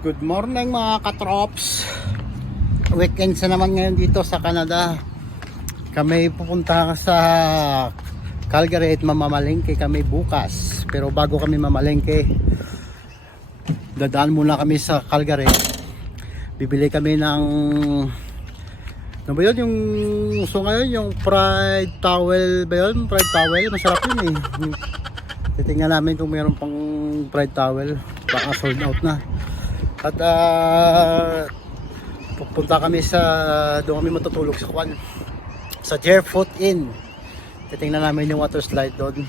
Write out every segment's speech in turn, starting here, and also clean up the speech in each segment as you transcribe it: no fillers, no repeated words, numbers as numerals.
Good morning mga katrops. Weekend na naman ngayon dito sa Canada. Kami pupunta sa Calgary at mamamalengke kami bukas. Pero bago kami mamalengke, dadaan muna kami sa Calgary. Bibili kami ng ano ba yun? Yung so ngayon yung fried towel ba yun? Fried towel, masarap yun eh. Titingnan namin kung mayroon pang fried towel. Baka sold out na. At pupunta kami doon kami matutulog sa Kwan, sa Deerfoot Inn. Titingnan namin yung water slide doon.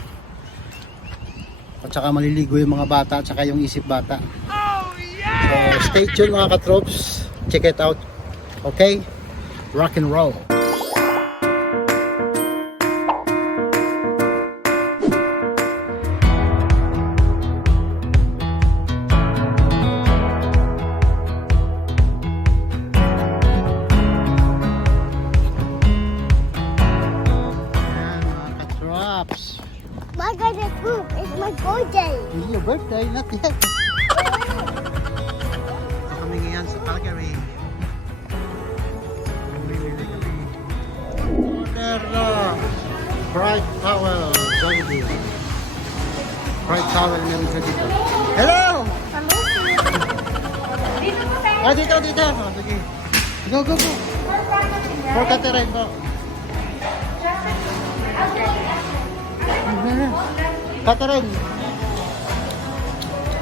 At saka maliligo yung mga bata at saka yung isip bata. Oh, yeah! So stay tuned mga katrops. Check it out. Okay? Rock and roll. My goodness, Boop, it's my birthday. It's your birthday, not yet. So kami ngayon sa Calgary. Bumili kami. Order fried towel. Jollibee. Fried towel meron siya dito. Hello! Dito po tayo. Ah, dito. Oh, sige. Go. For Catherine po. Catherine.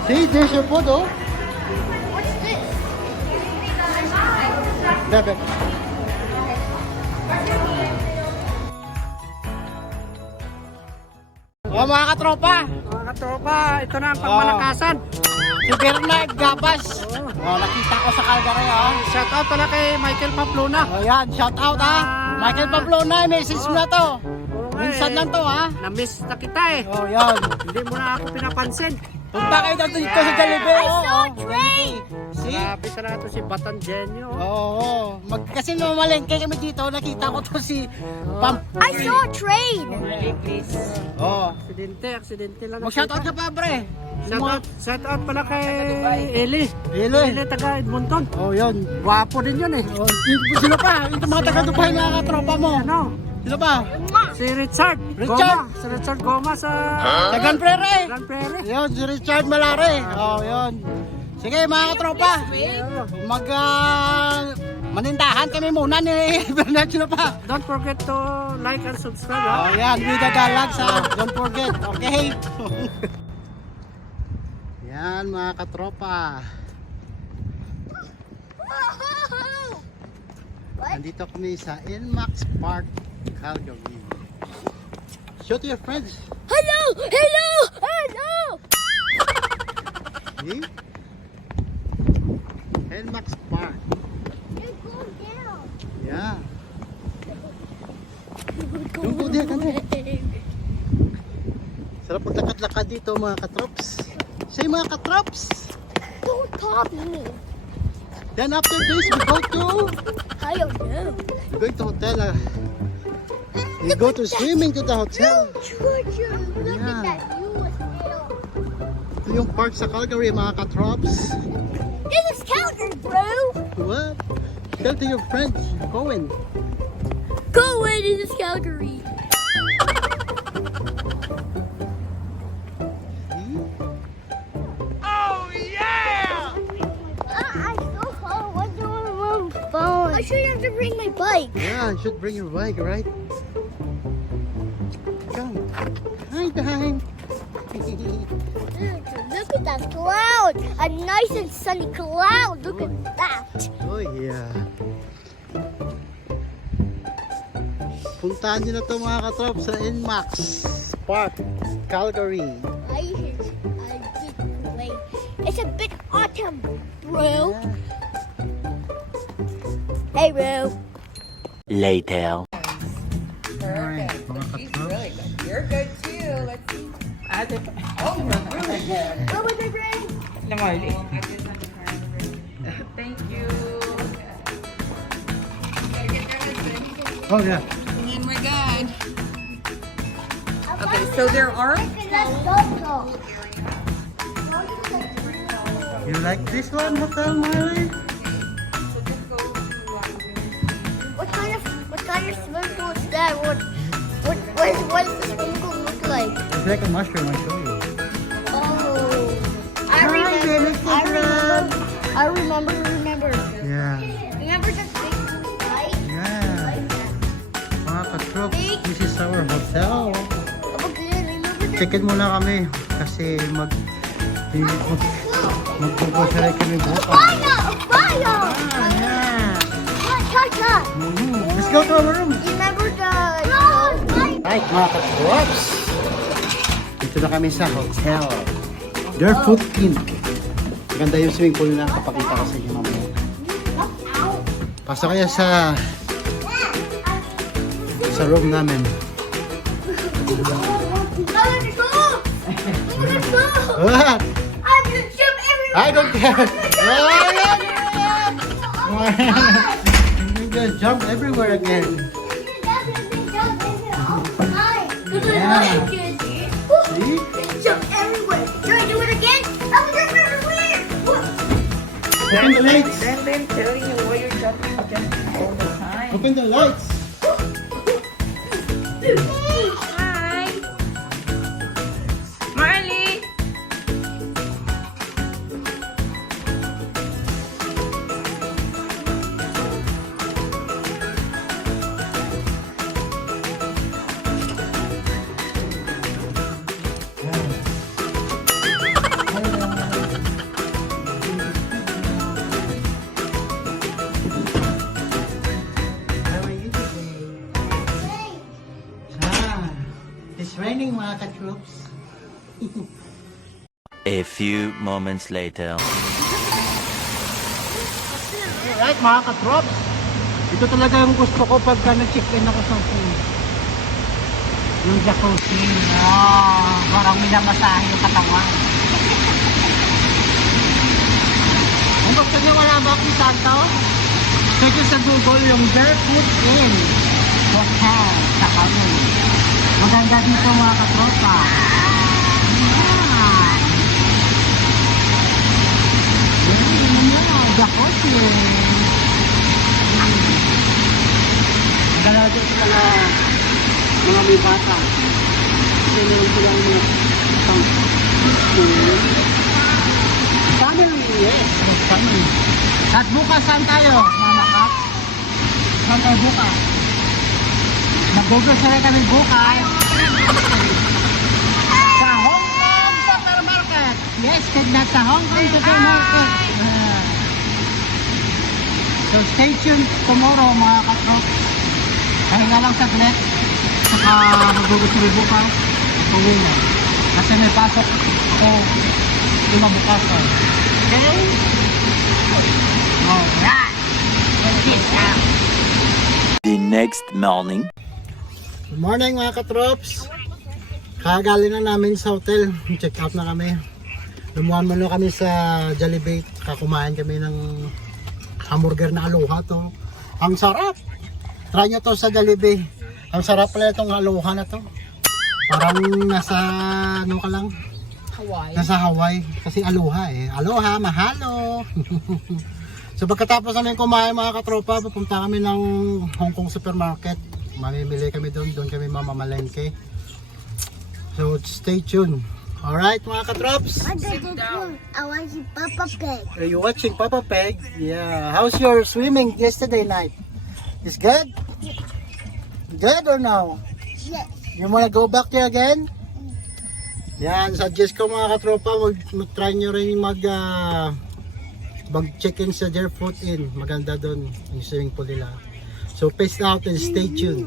See, there's your food, oh. What's this? Dapat. Oh, mga katropa. Mga katropa, ito na ang pagmalakasan. Si Bernard Gabas. Oh, nakita ko sa Calgary, oh. Shout out pala kay Michael Pamplona. Oh, yan, shout out, ha. Michael Pamplona, message mo na to. Minsan lang to, ha. Na-miss na kita eh. Oh, yan. Hindi mo na ako pinapansin. Punta kayo dito sa Jollibee, oh. See? Grabe talaga to si Batan Genyo. Oo. Kasi mamalengke kami dito, nakita ko to si Pam. I saw a train. Please. Oo. Aksidente lang. Mag-shoutout ka pa, pre. Shout out pala kay Eli. Eli. Taga Edmonton. Oh, yun. Gwapo din yun eh. Oh, sino pa? Ito mga taga-Dubai na katropa mo. Ano? Sino pa? Si Richard. Richard? Goma. Si Richard Goma sa Sa Grand Prairie. Grand Prairie. Yun, si Richard Malare. Oh, yun. Sige, mga katropa. Manindahan kami muna ni Bernard. Sino pa? Don't forget to like and subscribe. Oh, yan. Vida Dalag sa Don't Forget. Okay? Yan, mga katropa. Nandito kami sa Inmax Park, Calgary. Show to your friends. Hello. See? Inmax Park. You go down. Yeah. Don't go there, Sarap maglakad-lakad dito mga katrops. Say mga katrops. Don't copy me. Then after this, we go to... I don't know. We're going to hotel. We go to swimming to the hotel. Georgia, look Yeah. at that US mail. Ito yung park sa Calgary mga katrops. This is Calgary, bro. What? Tell to your friends. Cohen. Go away, this is Calgary. I so hard. What do I want phone? I should have to bring my bike. Yeah, you should bring your bike, right? Come. Hi, time. Look at that cloud. A nice and sunny cloud. Look at that. Oh, yeah. Puntahan nyo na ito mga katrops sa Inmax Park, Calgary. I did play. It's a bit autumn, bro. Hey, bro. Later. Alright, mga She's katrops. really good. You're good too. Let's see. Oh, you're really good. What was it, Ray? Thank you. Oh, yeah. And we're good. Okay, so there are Let's go. You like this one, Hotel Miley? What kind of swimming pool is that? What does the swimming pool look like? It's like a mushroom, I show you. Oh, I Hi, remember. baby, I remember. Yeah. Remember the big blue light? Yeah. Like that. Mga katrop, this is our hotel. Remember the Check-in muna kami kasi magpupusaray kami bukas. fire! Yeah. Cha-cha! Let's go to our room. Remember the Right, mga katrops. Dito na kami sa hotel. Barefoot Inn. Ganda yung swimming pool na kapakita ko sa inyo mamaya. Pasok kayo sa room namin. What? I don't care. You just jump everywhere again. Yeah. See? Jump everywhere. Try to do it again. I'm jump everywhere. Open the lights. Then them telling you why you're jumping all the time. Open the lights. Hi. Marley. How are you today? It's raining, mga katroops. A few moments later. Alright, mga katroops. Ito talaga yung gusto ko pagka nag-check-in ako sa pool. Yung jacuzzi. Parang minamasahe yung katawan. Kung gusto niyo wala ba akong santo? Check nyo sa Google yung Barefoot Inn Hotel sa kami. Maganda dito mga katropa. Yan, jacuzzi. Maganda dito sila mga may bata. Kasi meron silang isang school. Family, yes. Family. At bukas saan tayo, Mama Kat? Saan tayo bukas? Mag-grocery kami bukas. Sa Hong Kong Supermarket. Yes, tignan sa Hong Kong Supermarket. So stay tuned tomorrow mga katrop. Pahinga lang saglit. Saka mag-grocery bukas. Tuloy na. Kasi may pasok ko bukasan. Okay? Alright. Peace out. The next morning. Good morning mga katrops. Kagaling na namin sa hotel. Check out na kami. Lumuhan muna kami sa Jollibee. Kakumain kami ng hamburger na aloha to. Ang sarap. Try nyo to sa Jollibee. Ang sarap pala itong aloha na to. Parang nasa ano ka lang? Hawaii. Nasa Hawaii. Kasi aloha eh. Aloha, mahalo. So pagkatapos namin kumain mga katropa, pupunta kami ng Hong Kong Supermarket. Mamimili kami doon kami mamamalengke. So stay tuned. Alright mga katrops. I want to Papa Pig. Are you watching Papa Pig? Yeah. How's your swimming yesterday night? It's good? Good or no? Yes. You wanna go back there again? Yan, suggest ko mga katropa, mag-try nyo rin mag-check-in sa Barefoot Inn. Maganda doon yung swimming pool nila. So peace out and stay tuned.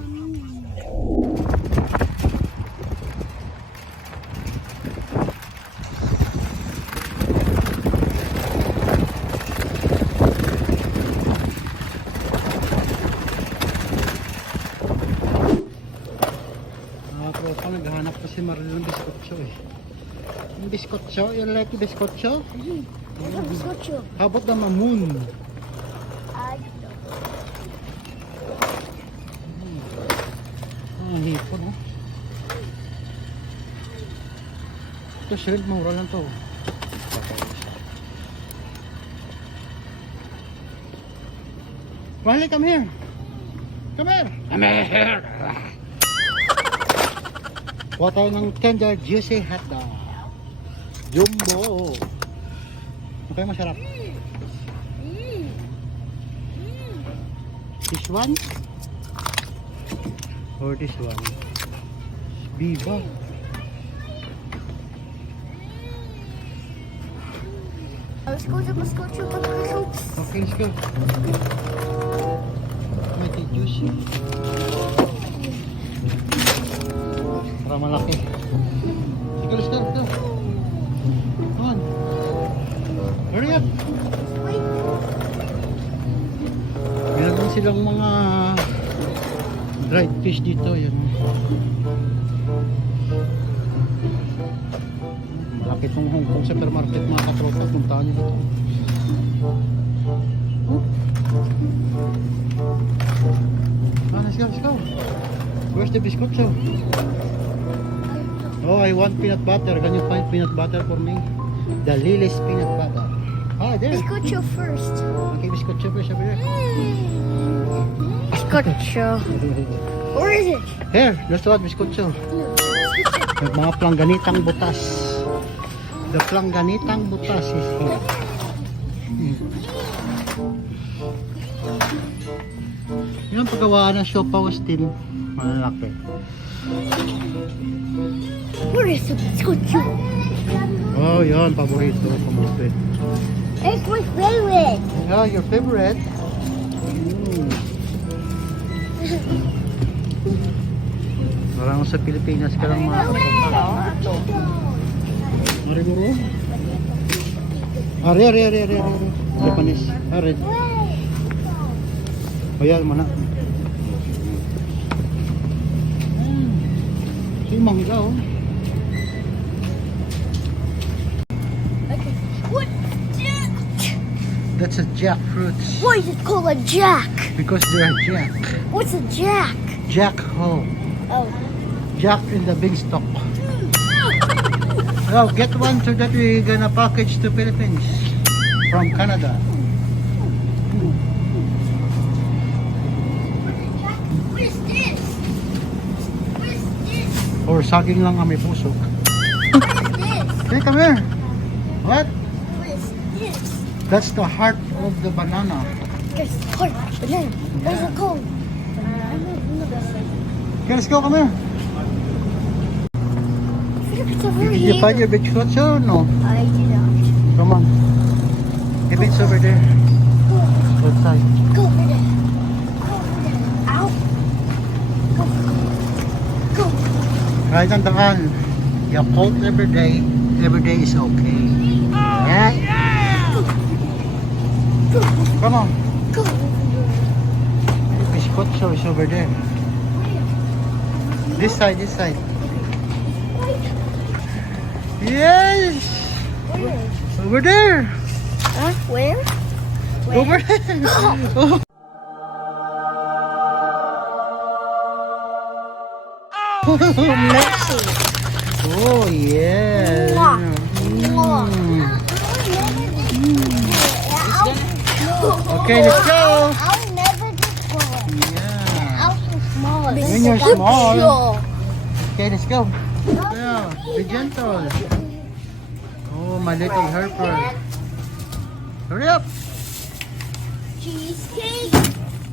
Mga katropa, naghahanap pa si Maril ng biskotso eh. Yung biskotso? You like the biskotso? How about the mamoon? Ang hipon oh. Ito shrimp, mura lang to. Riley, come here. Come here. Come here. Kuha tayo ng tender juicy hotdog. Jumbo. Okay, masarap. This one? Or this one? Viva. Let's go. Okay, let's go. May juicy. Para malaki. Sige, let's go. Come on. Hurry up. Meron din silang mga dried fish dito. Yan. Malaki itong Hong Kong supermarket mga katropa. Puntahan nyo dito. Let's go. Where's the biscuits? Oh, I want peanut butter. Can you find peanut butter for me? The Lily's peanut butter. Ah, there. Biscucho first. Okay, biscuits first over there. Biscucho. Where is it? Here, there's what biscuits. Yung mga plangganitang butas. The plangganitang butas is here. Yun ang paggawaan ng siopaw din. Malalaki. Where is the biscucho? Oh, yun. Paborito. Kamuste. It's my favorite. Yeah, your favorite. Parang sa Pilipinas ka lang mga Mariguro. Ari. Japanese. Ari. Ayan mo na. Si mangga oh. What? That's a jackfruit. Why is it called a jack? Because they're jack. What's a jack? Jack ho. Oh. Jack in the beanstalk. Well, get one so that we're gonna package to Philippines from Canada. What is this? What is this? Or saging lang kami pusok. What is this? Hey, come here. What? What is this? That's the heart of the banana. There's corn, banana. There's a cone. Okay, let's go. Come here. It's over Did you here. find your big shots? Oh, no. I did not. Come on. If it's over there. Outside. Go over there. Go over there. Ow. Go. Go. Right on the hand. You're cold every day. Every day is okay. Yeah? Go. Come on. Go. Biscuit is over there. This side, this side. Yes! Where? Over there! Huh? Where? Over there! Oh. Mercy. Oh, yeah! Mwah. Mm. Ow. Okay, let's go! I'll never get one. Yeah. I'll so small. When you're small. Sure. Okay, let's go. Yeah, be gentle. Oh, my little helper. Hurry up! Cheesecake.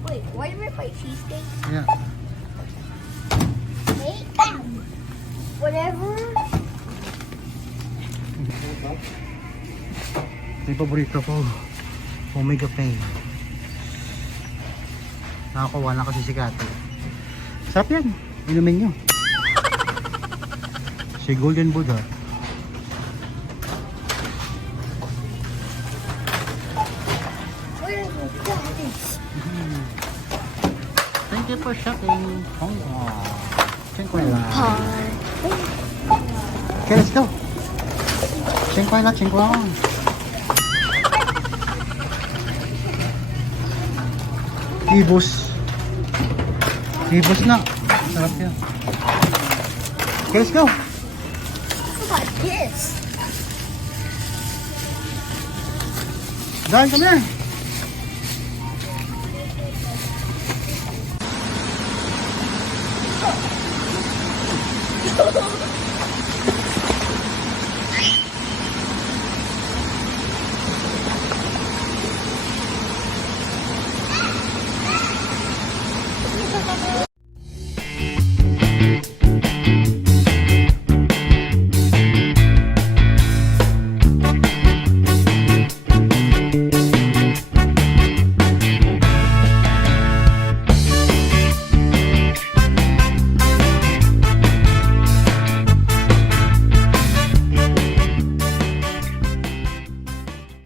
Wait, why do I fight cheesecake? Yeah. Hey, whatever. May paborito ko. Omega Pay. Nakakuha na kasi si Kati. Sarap yan. Inumin nyo. Si Golden Buddha. Where is this? Thank you for shopping. Hong Kong. Chinkway lang. Okay, let's go. Chinkway lang, chinkway. Ibus. Ibus na. Sarap yan. Okay, let's go. What about this? Dahil kami.